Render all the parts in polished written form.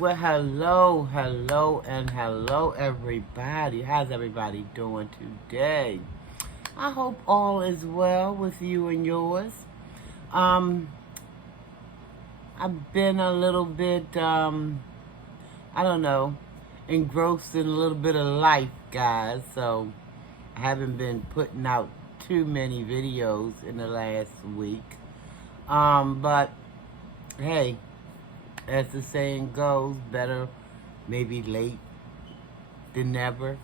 Well, hello, hello, and hello, everybody. How's everybody doing today? I hope all is well with you and yours. Um, I've been a little bit, I don't know, engrossed in a little bit of life, guys. So I haven't been putting out too many videos in the last week. But hey, as the saying goes, better maybe late than never.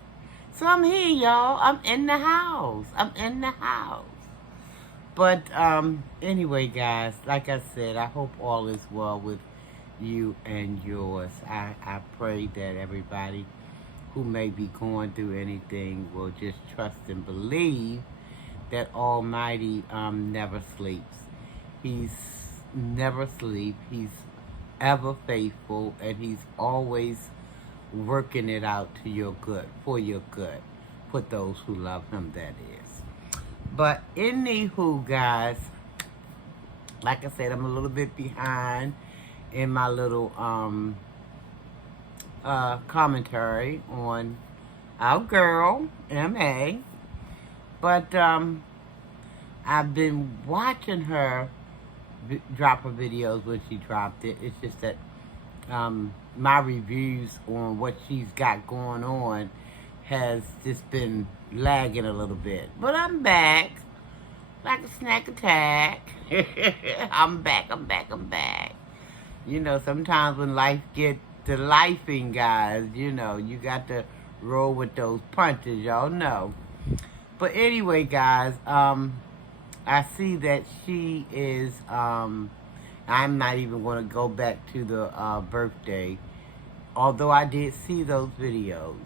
So I'm here, y'all. I'm in the house. But anyway, guys, like I said, I hope all is well with you and yours. I pray that everybody who may be going through anything will just trust and believe that Almighty never sleeps. He's never asleep. He's ever faithful, and he's always working it out to your good, for your good, for those who love him, that is. But anywho, guys, like I said, I'm a little bit behind in my little commentary on our girl, M.A. But I've been watching her drop her videos when she dropped it. It's just that my reviews on what she's got going on has just been lagging a little bit. But I'm back, like a snack attack. I'm back. You know, sometimes when life get to lifing, guys, you know, you got to roll with those punches, y'all know. But anyway, guys, I see that she is, I'm not even going to go back to the birthday, although I did see those videos.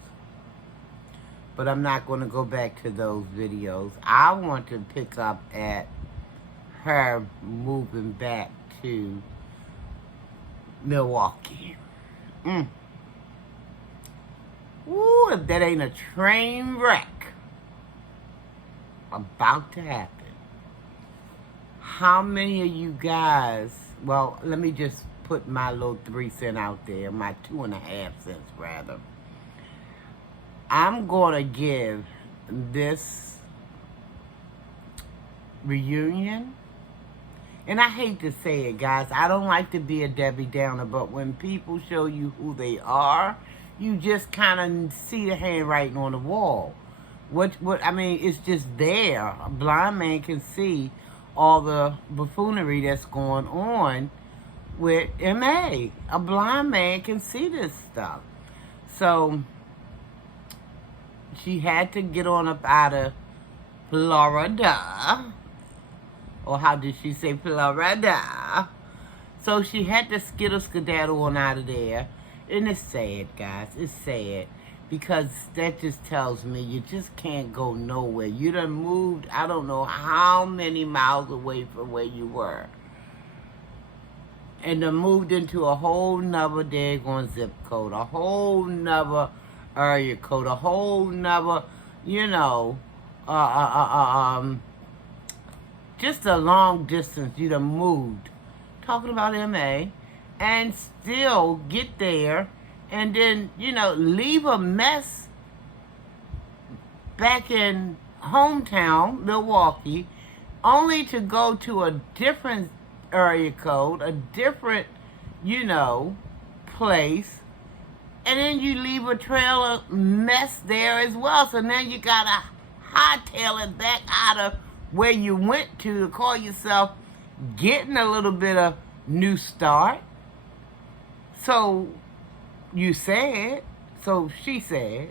But I'm not going to go back to those videos. I want to pick up at her moving back to Milwaukee. Ooh, if that ain't a train wreck about to happen. How many of you guys, well, let me just put my little 3 cents out there, my 2.5 cents rather. I'm going to give this reunion, and I hate to say it, guys, I don't like to be a Debbie Downer, but when people show you who they are, you just kind of see the handwriting on the wall. I mean, it's just there. A blind man can see all the buffoonery that's going on with M.A. A blind man can see this stuff. So she had to get on up out of Florida. Or how did she say Florida? So she had to skedaddle on out of there. And it's sad, guys. It's sad. Because that just tells me you just can't go nowhere. You done moved, I don't know how many miles away from where you were. And then moved into a whole nother daggone zip code. A whole nother area code. A whole nother, you know, just a long distance you done moved. Talking about M.A. And still get there. And then, you know, leave a mess back in hometown, Milwaukee, only to go to a different area code, a different, you know, place. And then you leave a trail of mess there as well. So now you got to hightail it back out of where you went to call yourself getting a little bit of new start. So you said, so she said,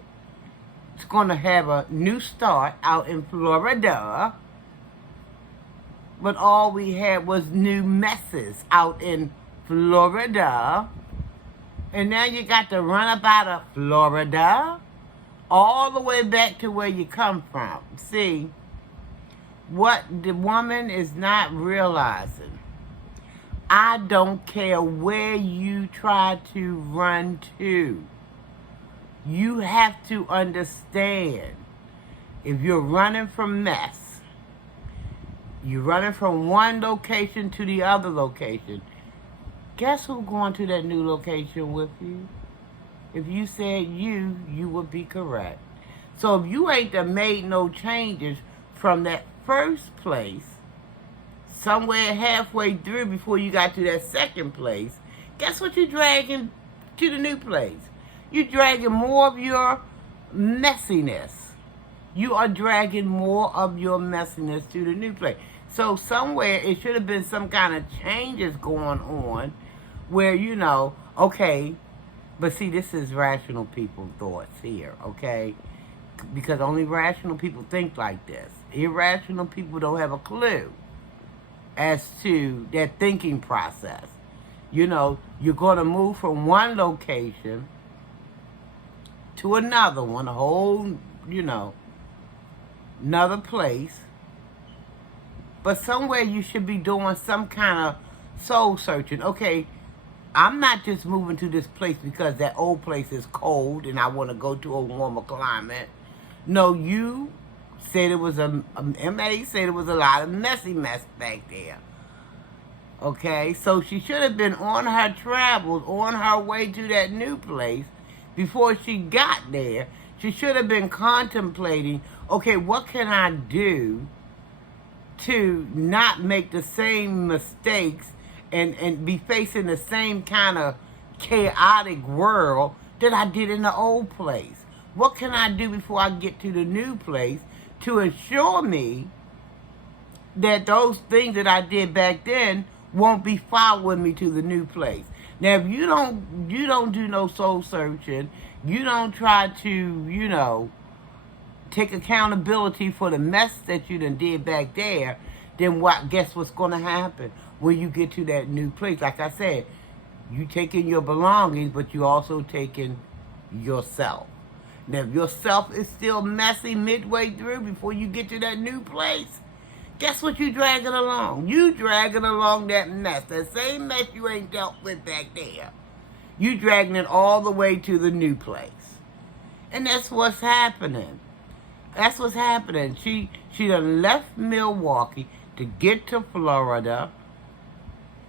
it's going to have a new start out in Florida. But all we had was new messes out in Florida. And now you got to run up out of Florida all the way back to where you come from. See, what the woman is not realizing, I don't care where you try to run to. You have to understand, if you're running from mess, you're running from one location to the other location, Guess who's going to that new location with you? If you said you would be correct. So if you ain't done made no changes from that first place, somewhere halfway through before you got to that second place, guess what you're dragging to the new place? You're dragging more of your messiness. You are dragging more of your messiness to the new place. So somewhere it should have been some kind of changes going on where, okay, but see, this is rational people thoughts here, okay? Because only rational people think like this. Irrational people don't have a clue as to their thinking process. You're going to move from one location to another one, a whole, another place. But somewhere you should be doing some kind of soul searching. Okay, I'm not just moving to this place because that old place is cold and I want to go to a warmer climate. No, you said it was MA said it was a lot of messy mess back there. Okay, so she should have been on her travels, on her way to that new place before she got there. She should have been contemplating, okay, what can I do to not make the same mistakes and be facing the same kind of chaotic world that I did in the old place? What can I do before I get to the new place to ensure me that those things that I did back then won't be following me to the new place? Now, if you don't do no soul searching, you don't try to, take accountability for the mess that you done did back there, then guess what's going to happen when you get to that new place? Like I said, you taking your belongings, but you also taking yourself. Now, if yourself is still messy midway through before you get to that new place, guess what you dragging along? You dragging along that mess, that same mess you ain't dealt with back there. You dragging it all the way to the new place. And that's what's happening. That's what's happening. She done left Milwaukee to get to Florida.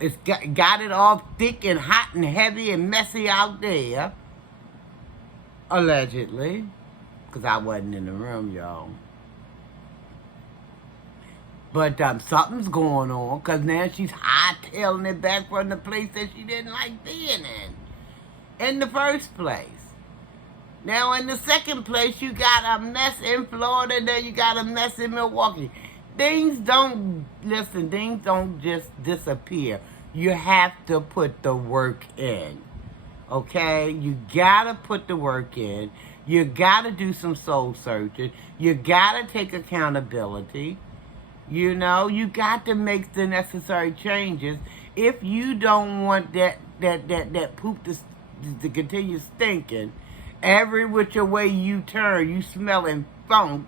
It's got it all thick and hot and heavy and messy out there. Allegedly. Because I wasn't in the room, y'all. But something's going on because now she's hightailing it back from the place that she didn't like being in the first place. Now, in the second place, you got a mess in Florida, and then you got a mess in Milwaukee. Things don't just disappear. You have to put the work in, okay? You got to put the work in. You got to do some soul searching. You got to take accountability. You got to make the necessary changes if you don't want that poop to continue stinking. Every which way you turn, you smelling funk.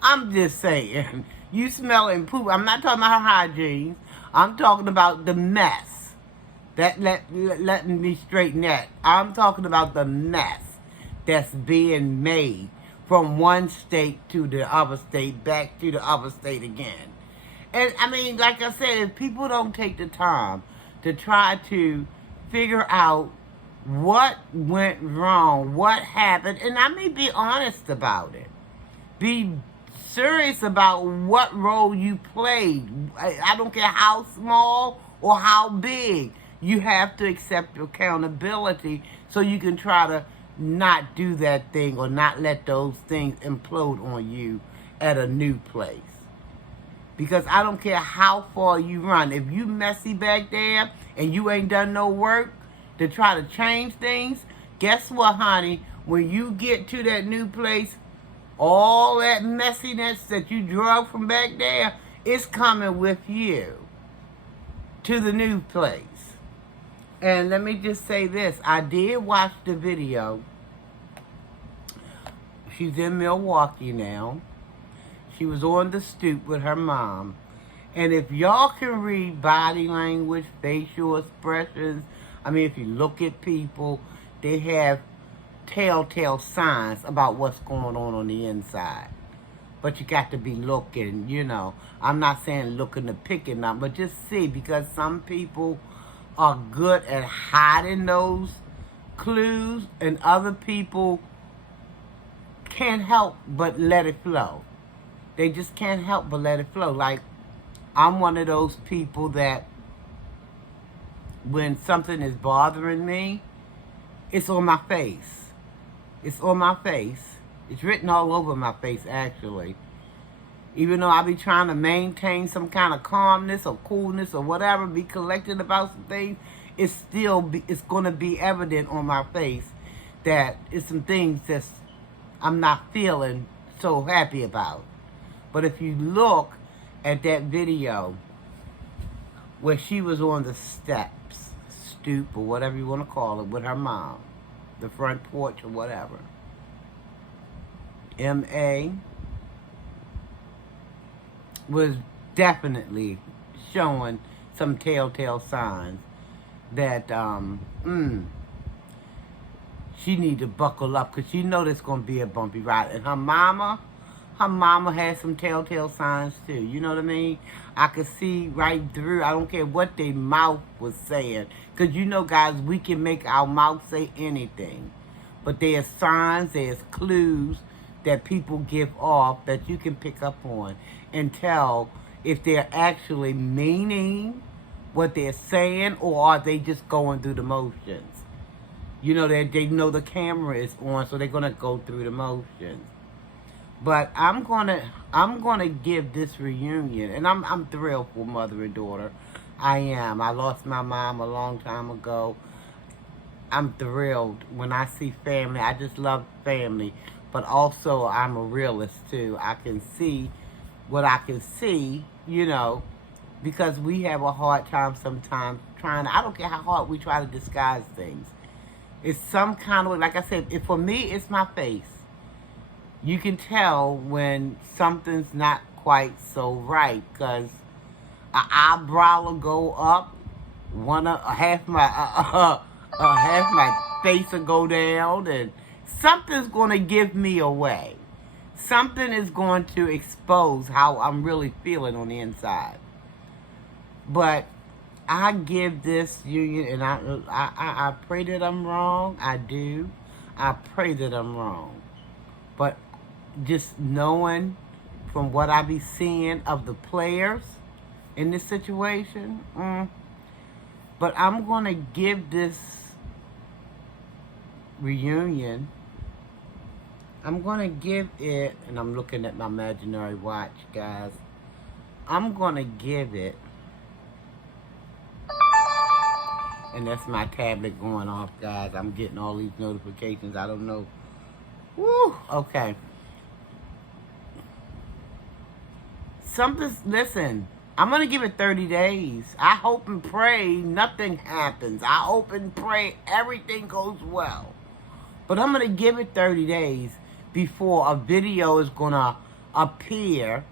I'm just saying, you smelling poop. I'm not talking about hygiene. I'm talking about the mess. Let me straighten that. I'm talking about the mess that's being made from one state to the other state, back to the other state again. And I mean, like I said, if people don't take the time to try to figure out what went wrong, what happened, and I mean, be honest about it. Be serious about what role you played. I don't care how small or how big. You have to accept accountability so you can try to not do that thing or not let those things implode on you at a new place. Because I don't care how far you run. If you messy back there and you ain't done no work to try to change things, guess what, honey? When you get to that new place, all that messiness that you drug from back there is coming with you to the new place. And let me just say this. I did watch the video. She's in Milwaukee now. She was on the stoop with her mom. And if y'all can read body language, facial expressions, I mean, if you look at people, they have telltale signs about what's going on the inside. But you got to be looking, I'm not saying looking to pick it up, but just see, because some people are good at hiding those clues, and other people can't help but let it flow. They just can't help but let it flow. Like, I'm one of those people that when something is bothering me, it's on my face. It's on my face. It's written all over my face, actually. Even though I be trying to maintain some kind of calmness or coolness or whatever, be collected about some things, it's going to be evident on my face that it's some things that I'm not feeling so happy about. But if you look at that video where she was on the steps, stoop, or whatever you want to call it, with her mom, the front porch or whatever, M.A. was definitely showing some telltale signs that she need to buckle up, because she know there's going to be a bumpy ride. And her mama has some telltale signs too. You know what I mean? I could see right through. I don't care what their mouth was saying. Because you know, guys, we can make our mouth say anything. But there's signs, there's clues that people give off that you can pick up on and tell if they're actually meaning what they're saying, or are they just going through the motions. You know, they know the camera is on, so they're gonna go through the motions. But I'm gonna give this reunion, and I'm thrilled for mother and daughter. I am. I lost my mom a long time ago. I'm thrilled when I see family. I just love family, but also I'm a realist too. I can see what I can see, you know, because we have a hard time sometimes trying. I don't care how hard we try to disguise things. It's some kind of way. Like I said, for me, it's my face. You can tell when something's not quite so right, because an eyebrow will go up, half my face will go down, and something's going to give me away. Something is going to expose how I'm really feeling on the inside. But I give this union, and I pray that I'm wrong. I do. I pray that I'm wrong. But just knowing from what I be seeing of the players in this situation, but I'm going to give this reunion, I'm going to give it, and I'm looking at my imaginary watch, guys. I'm going to give it, and that's my tablet going off, guys. I'm getting all these notifications. I don't know. Woo, okay. Listen, I'm going to give it 30 days. I hope and pray nothing happens. I hope and pray everything goes well. But I'm going to give it 30 days before a video is going to appear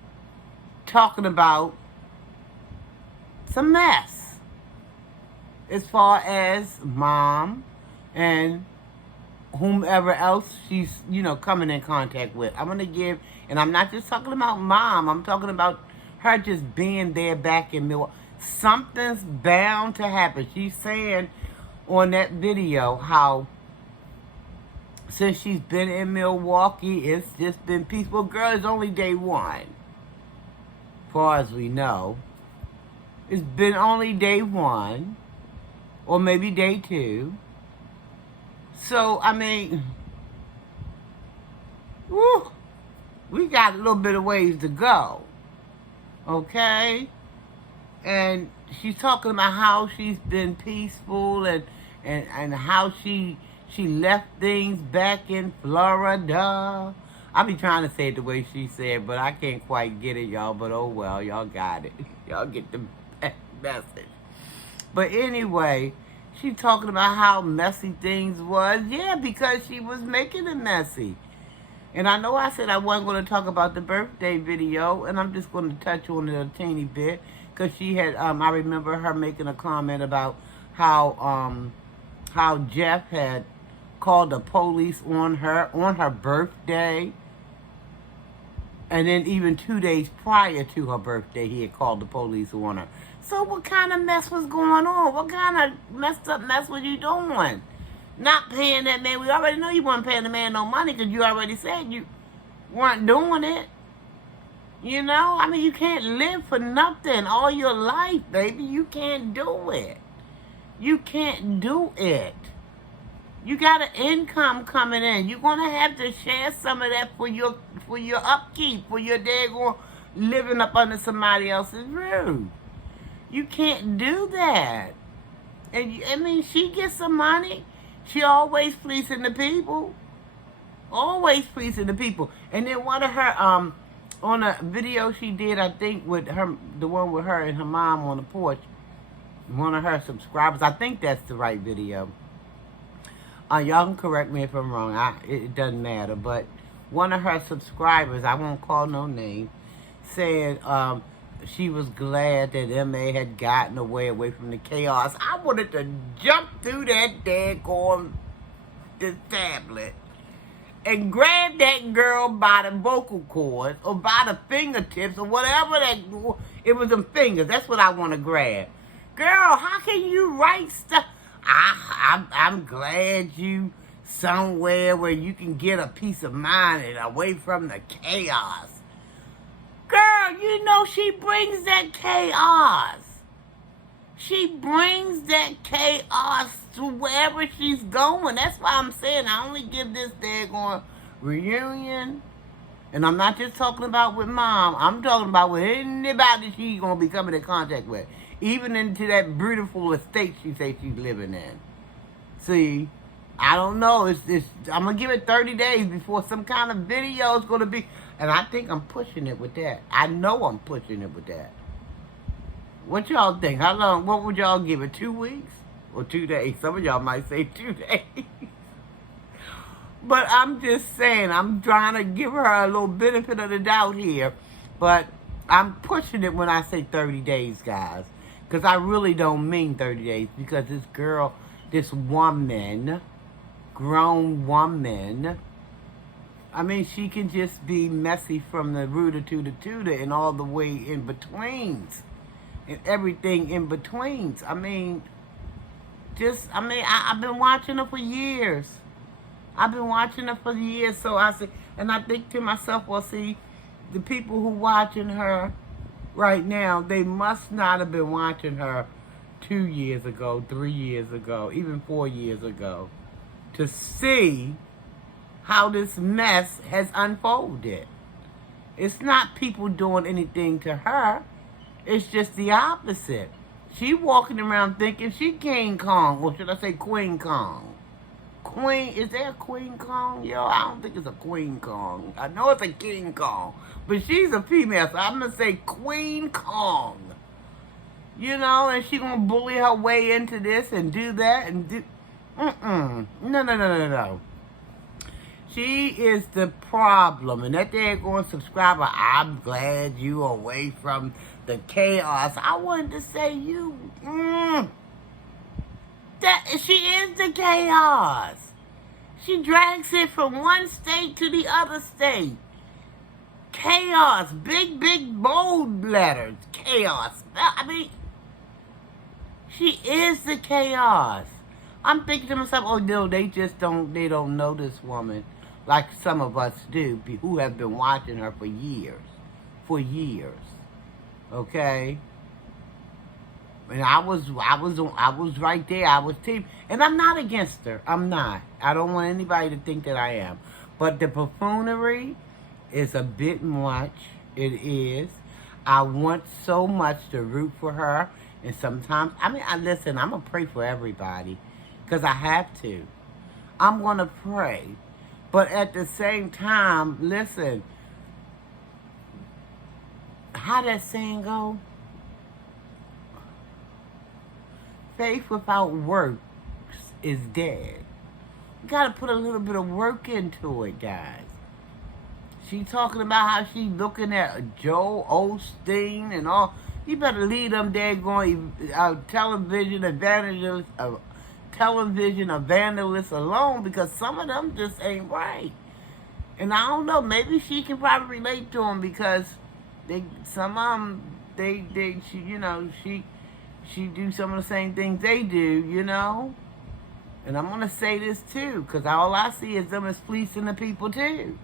talking about some mess as far as mom and whomever else she's, coming in contact with. I'm going to give, and I'm not just talking about mom. I'm talking about her just being there back in Milwaukee. Something's bound to happen. She's saying on that video how since she's been in Milwaukee, it's just been peaceful. Girl, it's only day one, as far as we know. It's been only day one, or maybe day two. So, I mean, woo, we got a little bit of ways to go, okay? And she's talking about how she's been peaceful and how she left things back in Florida. I be trying to say it the way she said, but I can't quite get it, y'all. But oh well, y'all got it. Y'all get the message. But anyway, she talking about how messy things was. Yeah, because she was making it messy. And I know I said I wasn't going to talk about the birthday video, and I'm just going to touch on it a teeny bit. Because she had, I remember her making a comment about how Jeff had called the police on her birthday. And then even 2 days prior to her birthday, he had called the police on her. So what kind of mess was going on? What kind of messed up mess was you doing? Not paying that man. We already know you weren't paying the man no money because you already said you weren't doing it. You know? I mean, you can't live for nothing all your life, baby. You can't do it. You can't do it. You got an income coming in. You're gonna have to share some of that for your upkeep, for your daggone living up under somebody else's roof. You can't do that. And I mean, she gets some money. She always fleecing the people. Always fleecing the people. And then one of her on a video she did, I think with her, the one with her and her mom on the porch, one of her subscribers, I think that's the right video. Y'all can correct me if I'm wrong. It doesn't matter. But one of her subscribers, I won't call no name, said she was glad that MA had gotten away from the chaos. I wanted to jump through that daggone tablet and grab that girl by the vocal cords or by the fingertips or whatever that, it was them fingers. That's what I want to grab. Girl, how can you write stuff? I'm glad you somewhere where you can get a peace of mind and away from the chaos. Girl, you know she brings that chaos. She brings that chaos to wherever she's going. That's why I'm saying I only give this daggone reunion. And I'm not just talking about with mom. I'm talking about with anybody she's going to be coming in contact with. Even into that beautiful estate she says she's living in. See, I don't know. I'm going to give it 30 days before some kind of video is going to be. And I think I'm pushing it with that. I know I'm pushing it with that. What y'all think? How long? What would y'all give it? 2 weeks? Or 2 days? Some of y'all might say 2 days. But I'm just saying, I'm trying to give her a little benefit of the doubt here. But I'm pushing it when I say 30 days, guys. Because I really don't mean 30 days. Because this girl, this woman, grown woman, I mean, she can just be messy from the rooter to the tutor and all the way in betweens. And everything in betweens. I mean, I've been watching her for years. I've been watching her for years. So I say, and I think to myself, well, see, the people who watching her right now, they must not have been watching her 2 years ago, 3 years ago, even 4 years ago, to see how this mess has unfolded. It's not people doing anything to her. It's just the opposite. She walking around thinking she King Kong, or should I say Queen Kong? Queen, is there a Queen Kong? Yo, I don't think it's a Queen Kong. I know it's a King Kong, but she's a female, so I'm going to say Queen Kong. You know, and she going to bully her way into this and do that and do... No. She is the problem. And that daggone subscriber, I'm glad you away from the chaos. I wanted to say you... That she is the chaos. She drags it from one state to the other state. Chaos. Big, bold letters. Chaos. I mean, she is the chaos. I'm thinking to myself, oh no, they don't know this woman like some of us do, who have been watching her for years. Okay? And I was right there. I was team, and I'm not against her. I'm not. I don't want anybody to think that I am. But the buffoonery is a bit much. It is. I want so much to root for her, and sometimes, listen. I'm gonna pray for everybody, because I have to. I'm gonna pray, but at the same time, listen. How that saying go? Faith without works is dead. You gotta put a little bit of work into it, guys. She talking about how she looking at Joe Osteen and all. You better leave them daggone television evangelists alone, because some of them just ain't right. And I don't know, maybe she can probably relate to them, because some of them, she do some of the same things they do, you know. And I'm gonna say this too, because all I see is them as fleecing the people too.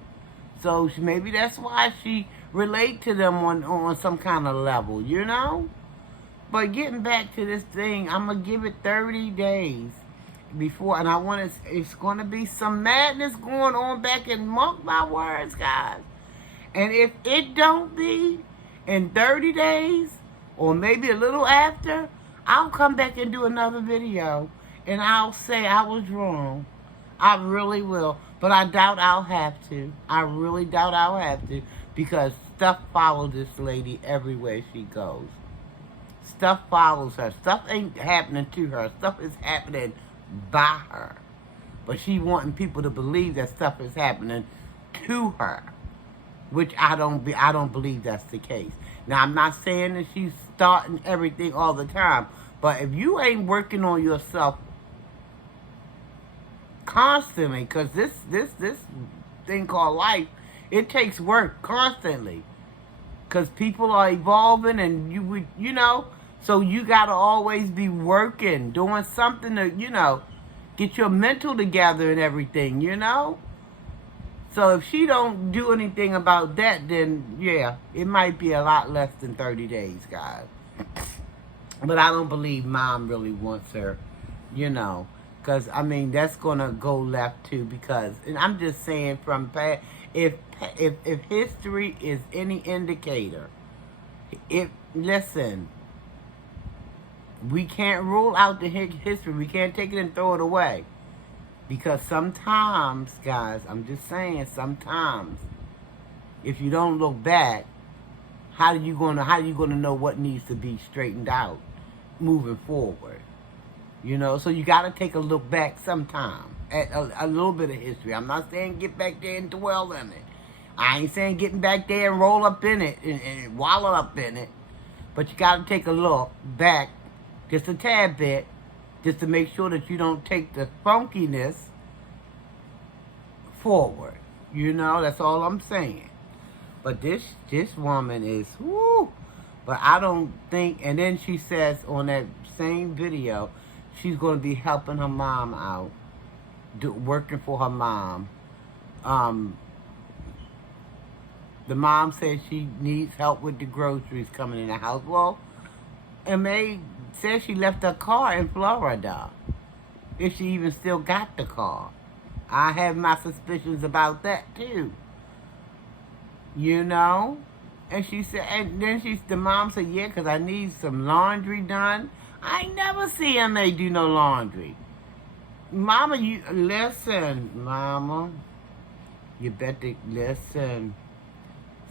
So maybe that's why she relate to them on some kind of level, you know. But getting back to this thing, I'm gonna give it 30 days before, and I want it's gonna be some madness going on back in, mark my words, guys. And if it don't be in 30 days, or maybe a little after, I'll come back and do another video. And I'll say I was wrong. I really will. But I doubt I'll have to. I really doubt I'll have to. Because stuff follows this lady everywhere she goes. Stuff follows her. Stuff ain't happening to her. Stuff is happening by her. But she wanting people to believe that stuff is happening to her. Which I don't believe that's the case. Now, I'm not saying that she's starting everything all the time. But if you ain't working on yourself constantly, because this thing called life, it takes work constantly. Because people are evolving and you know, so you got to always be working, doing something to, you know, get your mental together and everything, you know. So if she don't do anything about that, then yeah, it might be a lot less than 30 days, guys. But I don't believe Mom really wants her, you know. Because, I mean, that's going to go left too. Because, and I'm just saying from past, if history is any indicator, listen, we can't rule out the history. We can't take it and throw it away. Because sometimes, guys, I'm just saying, sometimes, if you don't look back, how are you gonna know what needs to be straightened out moving forward? You know, so you got to take a look back sometime at a little bit of history. I'm not saying get back there and dwell in it. I ain't saying getting back there and roll up in it and wallow up in it. But you got to take a look back just a tad bit just to make sure that you don't take the funkiness forward. You know, that's all I'm saying. But this woman is, whoo. But I don't think, and then she says on that same video, she's going to be helping her mom out, working for her mom. The mom says she needs help with the groceries coming in the house. Well, and May says she left her car in Florida, if she even still got the car. I have my suspicions about that too. You know? And she said, and then the mom said, yeah, because I need some laundry done. I never see M.A. do no laundry. Mama, listen, Mama. You better listen.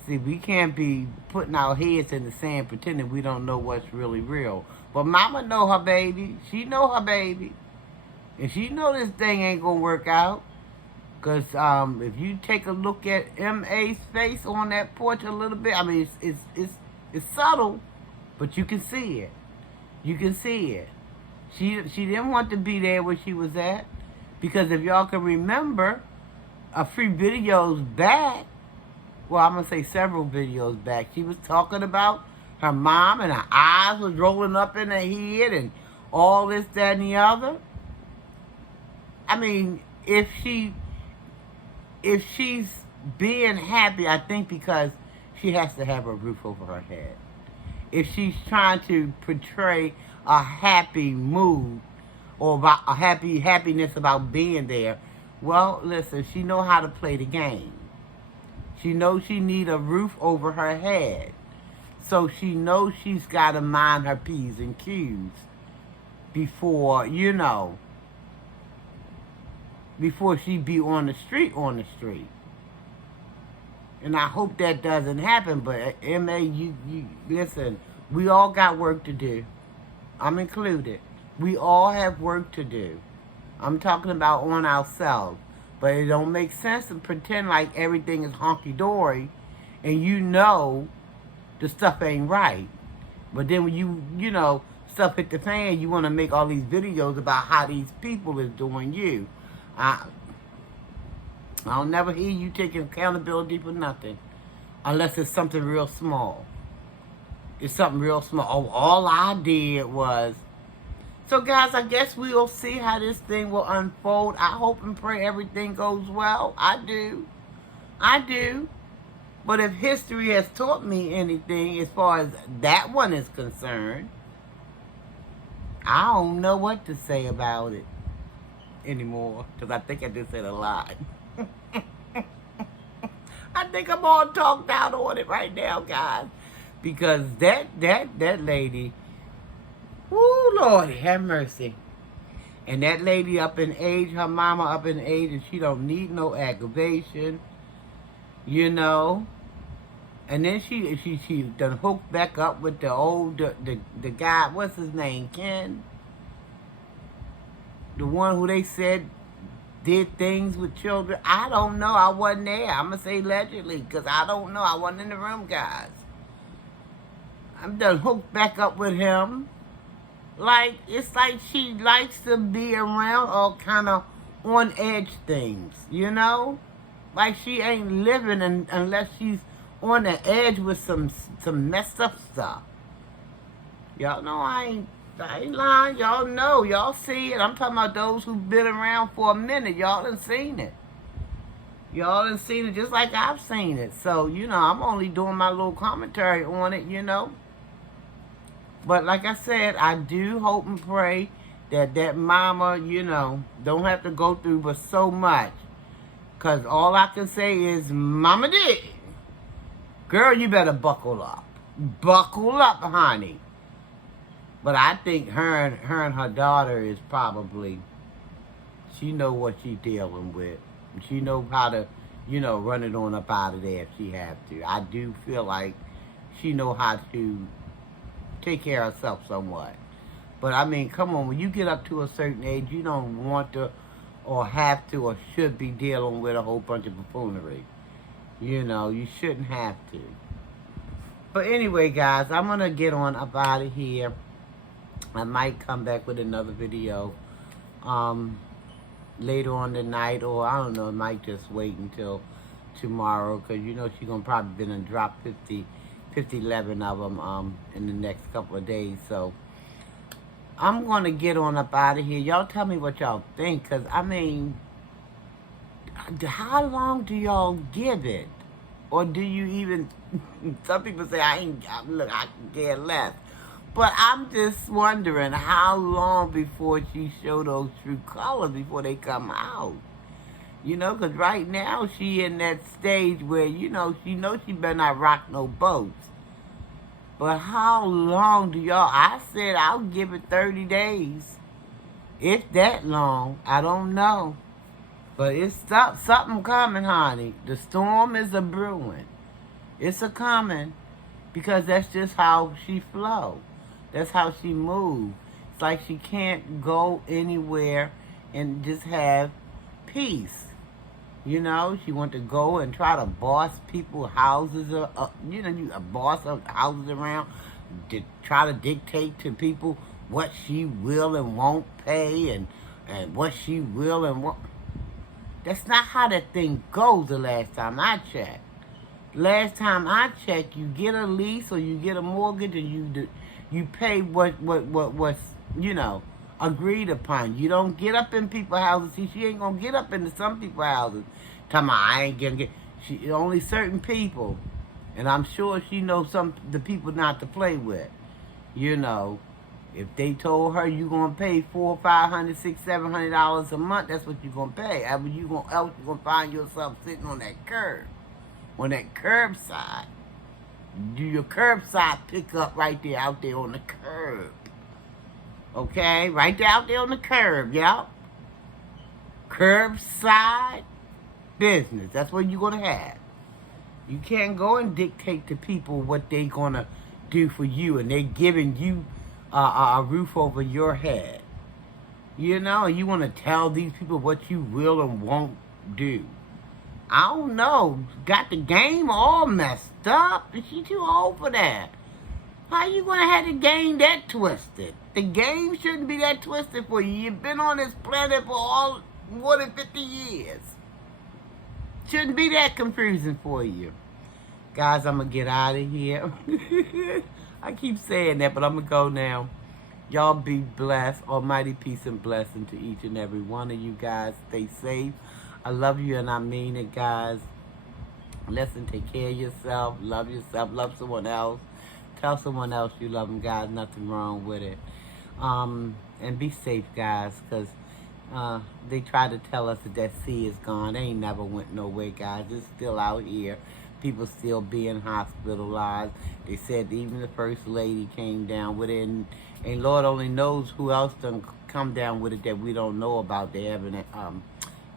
See, we can't be putting our heads in the sand pretending we don't know what's really real. But Mama know her baby. She know her baby. And she know this thing ain't going to work out. Because if you take a look at M.A.'s face on that porch a little bit, I mean, it's subtle, but you can see it. You can see it. She didn't want to be there where she was at. Because if y'all can remember, a few videos back, well, I'm going to say several videos back, she was talking about her mom and her eyes was rolling up in her head and all this, that, and the other. I mean, if she's being happy, I think because she has to have a roof over her head. If she's trying to portray a happy mood or about a happiness about being there, well, listen, she know how to play the game. She knows she need a roof over her head. So she knows she's got to mind her P's and Q's before, you know, before she be on the street. And I hope that doesn't happen, but M.A., you listen, we all got work to do. I'm included. We all have work to do. I'm talking about on ourselves. But it don't make sense to pretend like everything is honky-dory and you know the stuff ain't right. But then when you know, stuff hit the fan, you want to make all these videos about how these people is doing you. I'll never hear you taking accountability for nothing unless it's something real small. It's something real small. Oh, all I did was. So, guys, I guess we'll see how this thing will unfold. I hope and pray everything goes well. I do. I do. But if history has taught me anything as far as that one is concerned, I don't know what to say about it anymore. Because I think I just said a lot. I think I'm all talked out on it right now, guys. Because that lady, woo, Lord, have mercy. And that lady up in age, her mama up in age, and she don't need no aggravation, you know. And then she done hooked back up with the old, the guy, what's his name, Ken? The one who they said did things with children. I don't know. I wasn't there. I'm going to say allegedly because I don't know. I wasn't in the room, guys. I'm done hooked back up with him. Like, it's like she likes to be around all kind of on edge things, you know? Like she ain't living unless she's on the edge with some messed up stuff. Y'all know I ain't lying. Y'all know. Y'all see it. I'm talking about those who've been around for a minute. Y'all done seen it. Y'all done seen it just like I've seen it. So, you know, I'm only doing my little commentary on it, you know. But like I said, I do hope and pray that mama, you know, don't have to go through but so much. Because all I can say is, mama did. Girl, you better buckle up. Buckle up, honey. But I think her and her daughter is probably, she know what she's dealing with. She know how to, you know, run it on up out of there if she have to. I do feel like she know how to take care of herself somewhat. But I mean, come on, when you get up to a certain age, you don't want to or have to or should be dealing with a whole bunch of buffoonery. You know, you shouldn't have to. But anyway, guys, I'm going to get on up out of here. I might come back with another video later on tonight, or I don't know, I might just wait until tomorrow, because you know she's going to probably gonna drop 11 of them in the next couple of days. So I'm going to get on up out of here. Y'all tell me what y'all think, because I mean, how long do y'all give it? Or do you even, some people say, look, I can care less. But I'm just wondering how long before she show those true colors before they come out. You know, because right now she in that stage where, you know, she knows she better not rock no boats. But how long do y'all, I said I'll give it 30 days. If that long, I don't know. But it's something coming, honey. The storm is a brewing. It's a coming. Because that's just how she flow. That's how she moves. It's like she can't go anywhere and just have peace. You know, she want to go and try to boss people's houses, you know, you boss houses around, to try to dictate to people what she will and won't pay and what she will and won't. That's not how that thing goes the last time I checked. Last time I checked, you get a lease or you get a mortgage and you pay what's, you know, agreed upon. You don't get up in people's houses. See, she ain't going to get up into some people's houses. Tell me, I ain't going to get, only certain people. And I'm sure she knows the people not to play with. You know, if they told her you going to pay $400, $500, $600, $700 a month, that's what you're going to pay. Else you're going to find yourself sitting on that curb. On that curbside. Do your curbside pickup right there out there on the curb. Okay? Right there out there on the curb, y'all. Curbside business. That's what you're going to have. You can't go and dictate to people what they're going to do for you, and they're giving you a roof over your head. You know, you want to tell these people what you will and won't do. I don't know. Got the game all messed up. Is she too old for that? How you going to have the game that twisted? The game shouldn't be that twisted for you. You've been on this planet for more than 50 years. Shouldn't be that confusing for you. Guys, I'm going to get out of here. I keep saying that, but I'm going to go now. Y'all be blessed. Almighty peace and blessing to each and every one of you guys. Stay safe. I love you and I mean it, guys. Listen, take care of yourself. Love yourself. Love someone else. Tell someone else you love them, guys. Nothing wrong with it. And be safe, guys, because they try to tell us that sea is gone. They ain't never went nowhere, guys. It's still out here. People still being hospitalized. They said even the first lady came down with it, and Lord only knows who else done come down with it that we don't know about. They haven't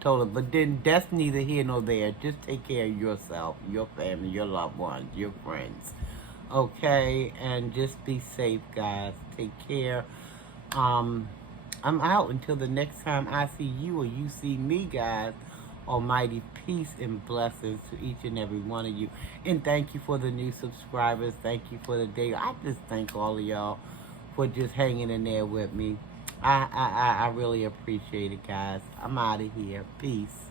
told us. But then that's neither here nor there. Just take care of yourself, your family, your loved ones, your friends. Okay, and just be safe, guys. Take care. I'm out until the next time I see you or you see me, guys. Almighty peace and blessings to each and every one of you. And thank you for the new subscribers. Thank you for the day. I just thank all of y'all for just hanging in there with me. I really appreciate it, guys. I'm out of here. Peace.